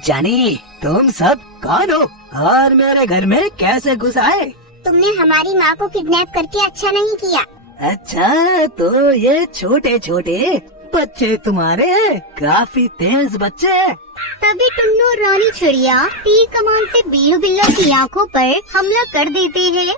जानी, तुम सब कौन हो और मेरे घर में कैसे घुस आए? तुमने हमारी माँ को किडनैप करके अच्छा नहीं किया। अच्छा, तो ये छोटे छोटे बच्चे तुम्हारे हैं? काफी तेज बच्चे हैं। तभी टुन्नू और रानी चिड़िया तीर कमान से बिल्लू बिल्ला की आंखों पर हमला कर देते हैं।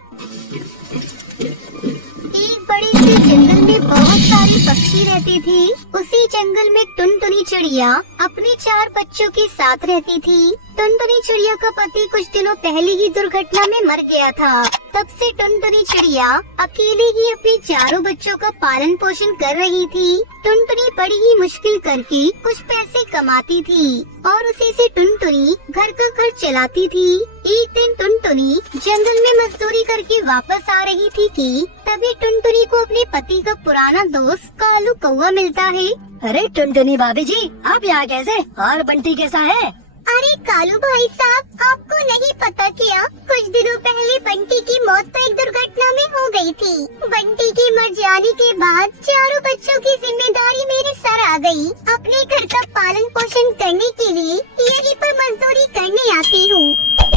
एक बड़े से जंगल में बहुत सारे पक्षी रहते थे। उसी जंगल में टुनटुनी चिड़िया अपने 4 बच्चों के साथ रहती थी। टुनटुनी चिड़िया का पति कुछ दिनों पहले ही दुर्घटना में मर गया था। तब से टुनटुनी चिड़िया अकेले ही अपने 4 बच्चों का पालन पोषण कर रही थी। टुनटुनी बड़ी ही मुश्किल करके कुछ पैसे कमाती थी और उसी से टुनटुनी घर का खर्च चलाती थी। एक दिन टुनटुनी जंगल में मजदूरी करके वापस आ रही थी कि तभी टुनटुनी को अपने पति का पुराना दोस्त कालू कौवा मिलता है। अरे टुनटुनी भाभी जी, आप यहाँ कैसे? और बंटी कैसा है? अरे कालू भाई साहब, आपको नहीं पता क्या? कुछ दिनों पहले बंटी की मौत तो एक दुर्घटना में हो गई थी। बंटी के मर जाने के बाद 4 बच्चों की जिम्मेदारी मेरे सर आ गई। अपने घर का पालन पोषण करने के लिए यहीं पर मजदूरी करने आती हूँ।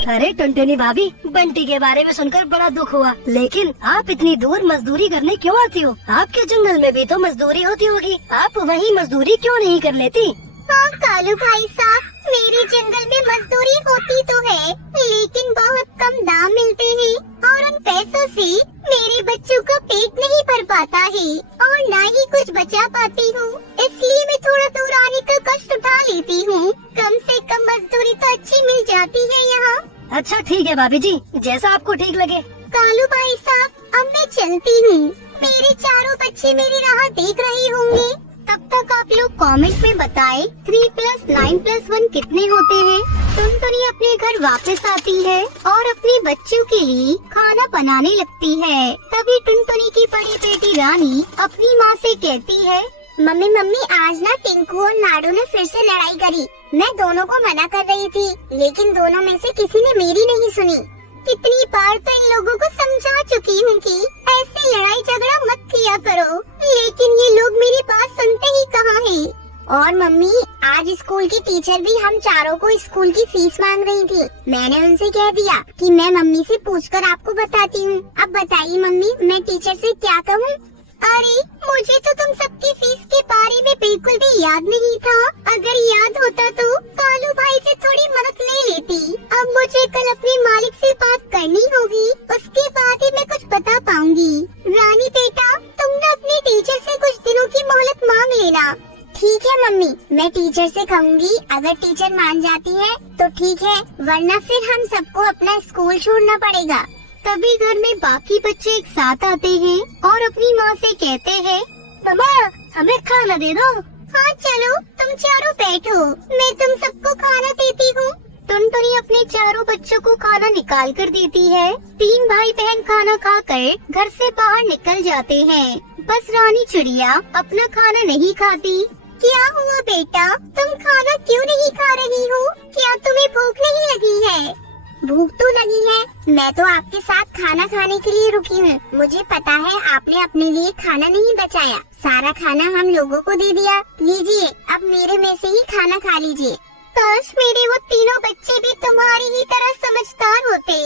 अरे टुनटुनी भाभी, बंटी के बारे में सुनकर बड़ा दुख हुआ, लेकिन आप इतनी दूर मजदूरी करने क्यों आती हो? आपके जंगल में भी तो मजदूरी होती होगी, आप वहीं मजदूरी क्यों नहीं कर लेती? हाँ कालू भाई साहब, मेरे जंगल में मजदूरी होती तो है, लेकिन बहुत कम दाम मिलते हैं और उन पैसों से मेरे बच्चों का पेट नहीं भर पाता है और न ही कुछ बचा पाती हूँ। इसलिए मैं थोड़ा दूर आने का कष्ट उठा लेती हूँ। कम से कम मजदूरी तो अच्छी मिल जाती है यहाँ। अच्छा ठीक है भाभी जी, जैसा आपको ठीक लगे। कालू भाई साहब, अब मैं चलती हूँ। मेरे 4 बच्चे मेरी राह देख रहे होंगे। तब तक आप लोग कमेंट में बताएं 3 + 9 + 1 कितने होते हैं। टुनटुनी अपने घर वापस आती है और अपने बच्चों के लिए खाना बनाने लगती है। तभी टुनटुनी की बड़ी बेटी रानी अपनी माँ से कहती है, मम्मी मम्मी, आज ना टिंकू और नाडू ने फिर से लड़ाई करी। मैं दोनों को मना कर रही थी, लेकिन दोनों में से किसी ने मेरी नहीं सुनी। कितनी बार तो इन लोगों को समझा चुकी हूँ कि ऐसे लड़ाई झगड़ा मत किया करो, लेकिन ये लोग मेरी बात सुनते ही कहाँ हैं। और मम्मी, आज स्कूल की टीचर भी हम चारों को स्कूल की फीस मांग रही थी। मैंने उनसे कह दिया कि मैं मम्मी से पूछकर आपको बताती हूँ। अब बताइए मम्मी, मैं टीचर से क्या कहूँ? अरे मुझे तो तुम सबकी फीस के बारे में बिल्कुल भी याद नहीं था। अगर याद होता तो कालू भाई से थोड़ी मदद ले लेती। अब मुझे कल अपने मालिक से बात करनी होगी, उसके बाद ही मैं कुछ बता पाऊंगी। रानी बेटा, तुम ना अपने टीचर से कुछ दिनों की मोहलत मांग लेना। ठीक है मम्मी, मैं टीचर से कहूँगी। अगर टीचर मान जाती है तो ठीक है, वरना फिर हम सबको अपना स्कूल छोड़ना पड़ेगा। तभी घर में बाकी बच्चे एक साथ आते हैं और अपनी माँ से कहते हैं, मम्मा हमें खाना दे दो। हाँ चलो, तुम चारों बैठो, मैं तुम सबको खाना देती हूँ। टुनटुनी अपने 4 बच्चों को खाना निकाल कर देती है। 3 भाई बहन खाना खाकर घर से बाहर निकल जाते हैं। बस रानी चिड़िया अपना खाना नहीं खाती। क्या हुआ बेटा, तुम खाना क्यों नहीं खा रही हो? क्या तुम्हें भूख नहीं लगी है? भूख तो लगी है, मैं तो आपके साथ खाना खाने के लिए रुकी हूँ। मुझे पता है आपने अपने लिए खाना नहीं बचाया, सारा खाना हम लोगों को दे दिया। लीजिए, अब मेरे में से ही खाना खा लीजिए। काश मेरे वो तीनों बच्चे भी तुम्हारी ही तरह समझदार होते।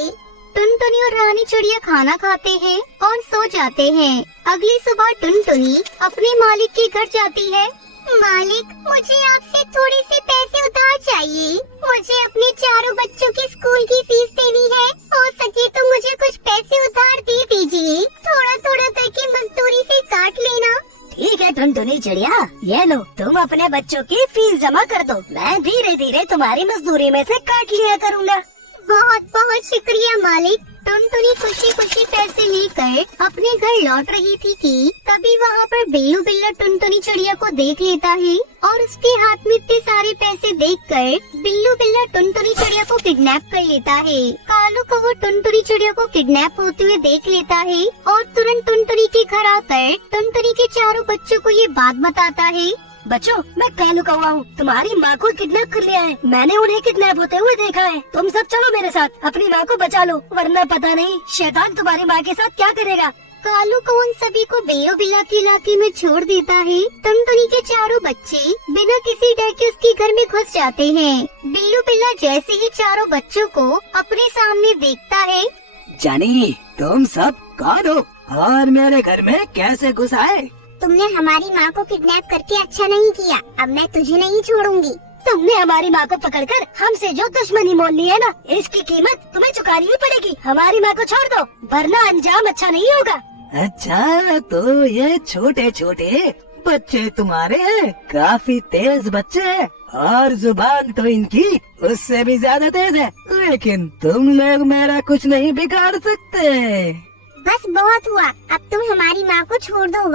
टुनटुनी और रानी चिड़िया खाना खाते हैं और सो जाते हैं। अगली सुबह टुनटुनी अपने मालिक के घर जाती है। मालिक, मुझे आपसे थोड़े से पैसे उधार चाहिए। मुझे अपने 4 बच्चों की स्कूल की फीस देनी है। हो सके तो मुझे कुछ पैसे उधार दे दीजिए। थोड़ा थोड़ा करके मजदूरी से काट लेना। ठीक है टुनटुनी चिड़िया, ये लो, तुम अपने बच्चों की फीस जमा कर दो। मैं धीरे धीरे तुम्हारी मजदूरी में से काट लिया करूँगा। बहुत बहुत शुक्रिया मालिक। टुनटुनी खुशी खुशी पैसे लेकर अपने घर लौट रही थी कि तभी वहाँ पर बिल्लू बिल्ला टुनटुनी चिड़िया को देख लेता है और उसके हाथ में इतने सारे पैसे देखकर बिल्लू बिल्ला टुनटुनी चिड़िया को किडनैप कर लेता है। कालू को वो टुनटुनी चिड़िया को किडनैप होते हुए देख लेता है और तुरंत टुनटुनी के घर आकर टुनटुनी के 4 बच्चों को ये बात बताता है। बच्चों, मैं कालू कौवा हूँ, तुम्हारी माँ को किडनैप कर लिया है। मैंने उन्हें किडनैप होते हुए देखा है। तुम सब चलो मेरे साथ, अपनी माँ को बचा लो, वरना पता नहीं शैतान तुम्हारी माँ के साथ क्या करेगा। कालू कौन सभी को बिल्लो बिल्ला के इलाके में छोड़ देता है। टुनटुनी के चारों बच्चे बिना किसी डर के उसके घर में घुस जाते हैं। बिल्लू बिल्ला जैसे ही चारों बच्चों को अपने सामने देखता है। जानी, तुम सब कौन हो और मेरे घर में कैसे घुस आए? तुमने हमारी माँ को किडनैप करके अच्छा नहीं किया, अब मैं तुझे नहीं छोड़ूंगी। तुमने हमारी माँ को पकड़कर हमसे जो दुश्मनी मोल ली है ना, इसकी कीमत तुम्हें चुकानी ही पड़ेगी। हमारी माँ को छोड़ दो, वरना अंजाम अच्छा नहीं होगा। अच्छा, तो ये छोटे छोटे बच्चे तुम्हारे हैं, काफी तेज बच्चे हैं और जुबान तो इनकी उससे भी ज्यादा तेज है, लेकिन तुम लोग मेरा कुछ नहीं बिगाड़ सकते। बस बहुत हुआ, अब तुम हमारी माँ को छोड़ दो,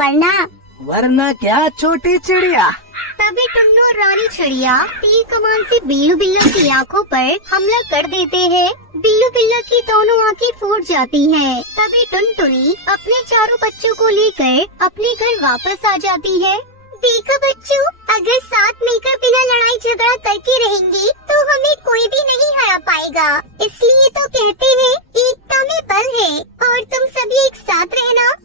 वरना क्या छोटी चिड़िया। तभी टुन्नू और रानी चिड़िया तीर कमान से बिल्लू बिल्ला की आंखों पर हमला कर देते हैं। बिल्लू बिल्ला की दोनों आंखें फूट जाती हैं। तभी टुनटुनी अपने चारों बच्चों को लेकर अपने घर वापस आ जाती है। देखो बच्चों, अगर साथ मिलकर बिना लड़ाई झगड़ा करके रहेंगे तो हमें कोई भी नहीं हरा पाएगा। इसलिए तो कहते हैं एकता में बल है, और तुम सभी एक साथ रहना।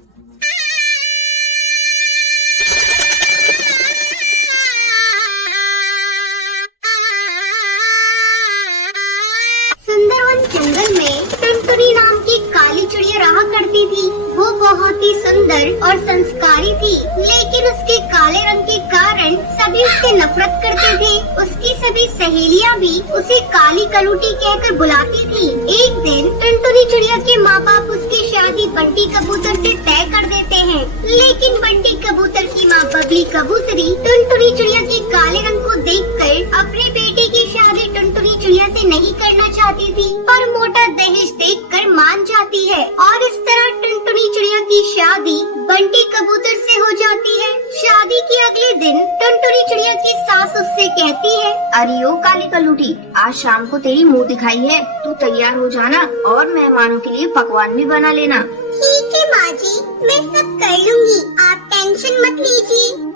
सुंदरवन जंगल में टुनटुनी नाम की काली चिड़िया रहा करती थी। वो बहुत ही सुंदर और संस्कारी थी, लेकिन उसके काले रंग के कारण सभी उससे नफरत करते थे। उसकी सभी सहेलियां भी उसे काली कलूटी कहकर बुलाती थी। एक दिन टुनटुनी चिड़िया के माँ बाप उसकी शादी बंटी कबूतर से तय कर देते हैं, लेकिन बंटी कबूतर की माँ बबली कबूतरी टुनटुनी चिड़िया के काले रंग को देखकर अपने बेटे की शादी टुनटुनी चिड़िया से नहीं करना चाहती थी, पर मोटा दहेज देखकर मान जाती है और इस तरह टुनटुनी चिड़िया की शादी बंटी कबूतर से हो जाती है। शादी के अगले दिन टुनटुनी चिड़िया की सास उससे कहती है, अरे ओ काली कलूटी, आज शाम को तेरी मुँह दिखाई है, तू तैयार हो जाना और मेहमानों के लिए पकवान भी बना लेना। ठीक है माँ जी, मैं सब कर लूँगी, आप टेंशन मत लीजिए।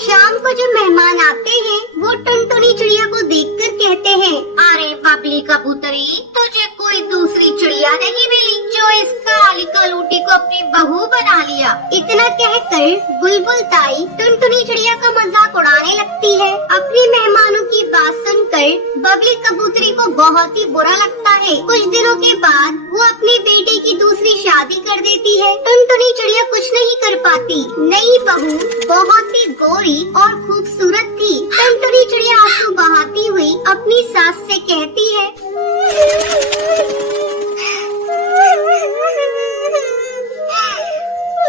शाम को जो मेहमान आते हैं वो टुनटुनी चिड़िया को देखकर कहते हैं, अरे बबली कबूतरी, तुझे कोई दूसरी चिड़िया नहीं मिली जो इस काली कलूटी को अपनी बहू बना लिया। इतना कहकर बुलबुल ताई टुनटुनी चिड़िया का मजाक उड़ाने लगती है। अपने मेहमानों की बात सुनकर बबली कबूतरी को बहुत ही बुरा लगता है। कुछ दिनों के बाद वो अपने बेटे की दूसरी शादी कर देती है। टुनटुनी चिड़िया कुछ नहीं कर पाती। नई बहू बहुत ही गोरी और खूबसूरत थी। टुनटुनी चिड़िया आंसू बहाती हुई अपनी सास से कहती है,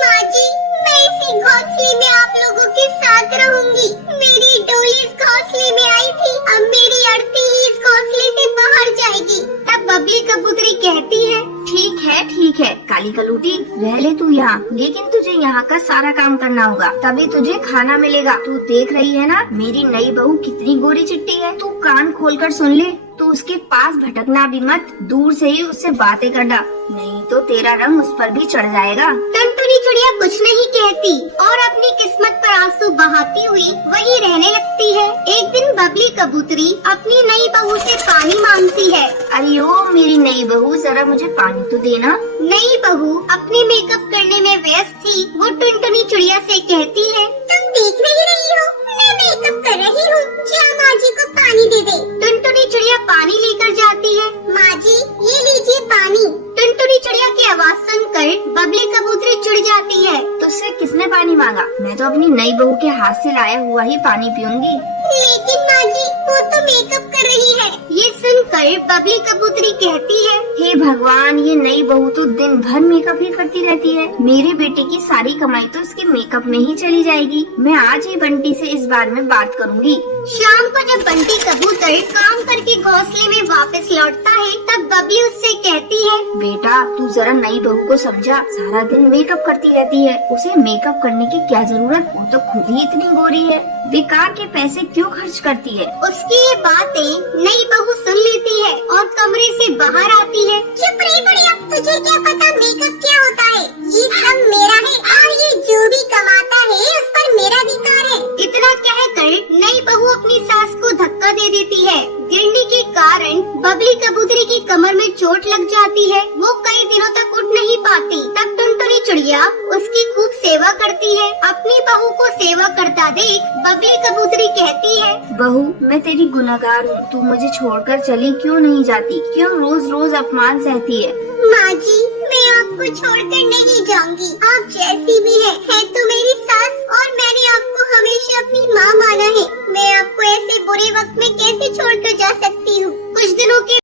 माँ जी, मैं इसी घोंसले में आप लोगों के साथ रहूंगी। मेरी डोली इस घोंसले में आई थी, अब मेरी अर्थी ही इस घोंसले से बाहर जाएगी। तब बबली कबूतरी कहती है, ठीक है काली कलूटी, रह ले तू यहाँ, लेकिन तुझे यहाँ का सारा काम करना होगा, तभी तुझे खाना मिलेगा। तू देख रही है ना मेरी नई बहू कितनी गोरी चिट्टी है। तू कान खोलकर सुन ले, तू उसके पास भटकना भी मत, दूर से ही उससे बातें करना, नहीं तो तेरा रंग उस पर भी चढ़ जाएगा। टुनटुनी चिड़िया कुछ नहीं कहती और अपनी किस्मत पर आंसू बहाती हुई वहीं रहने लगती है। एक दिन बबली कबूतरी अपनी नई बहू से पानी मांगती है। अरे ओ मेरी नई बहू, जरा मुझे पानी तो देना। नई बहू अपने मेकअप करने में व्यस्त थी। वो टुनटुनी चिड़िया से कहती है, तुम देख नहीं रही हो, मैं मेकअप कर रही हूँ, जा माँ जी को पानी दे दे। टुनटुनी चिड़िया पानी लेकर जाती है। माँ जी, ये लीजिए पानी। टुनटुनी चिड़िया की आवाज सुनकर बबली कबूतरी चिढ़ जाती है। तुझसे किसने पानी मांगा? मैं तो अपनी नई बहू के हाथ से लाया हुआ ही पानी पीऊंगी। लेकिन माँ जी, वो तो मेकअप कर रही है। ये सुनकर बबली कबूतरी कहती है, हे भगवान, ये नई बहू तो दिन भर मेकअप ही करती रहती है। मेरे बेटे की सारी कमाई तो इसके मेकअप में ही चली जाएगी। मैं आज ही बंटी से इस बारे में बात करूंगी। शाम को जब बंटी कबूतर काम करके घोंसले में वापस लौटता है, तब बबली उससे कहती है, बेटा तू जरा नई बहू को समझा, सारा दिन मेकअप करती रहती है, उसे मेकअप करने की क्या जरूरत, वो तो खुद ही इतनी गोरी है, बेकार के पैसे क्यों खर्च करती है। उसकी ये बातें नई बहू सुन लेती है और कमरे से बाहर आती है। चुप रही बुढ़िया, तुझे क्या पता मेकअप क्या होता है, ये सब मेरा है और ये जो भी कमाता है उस पर मेरा अधिकार है। इतना कहकर नई बहू अपनी सास को धक्का दे देती है। गिरने के कारण बबली कबूतरी की कमर में चोट लग जाती है। वो कई दिनों तक बिटिया उसकी खूब सेवा करती है। अपनी बहू को सेवा करता देख बबली कबूतरी कहती है, बहू मैं तेरी गुनहगार हूँ, तू मुझे छोड़कर चली क्यों नहीं जाती, क्यों रोज रोज अपमान सहती है। माँ जी मैं आपको छोड़कर नहीं जाऊंगी, आप जैसी भी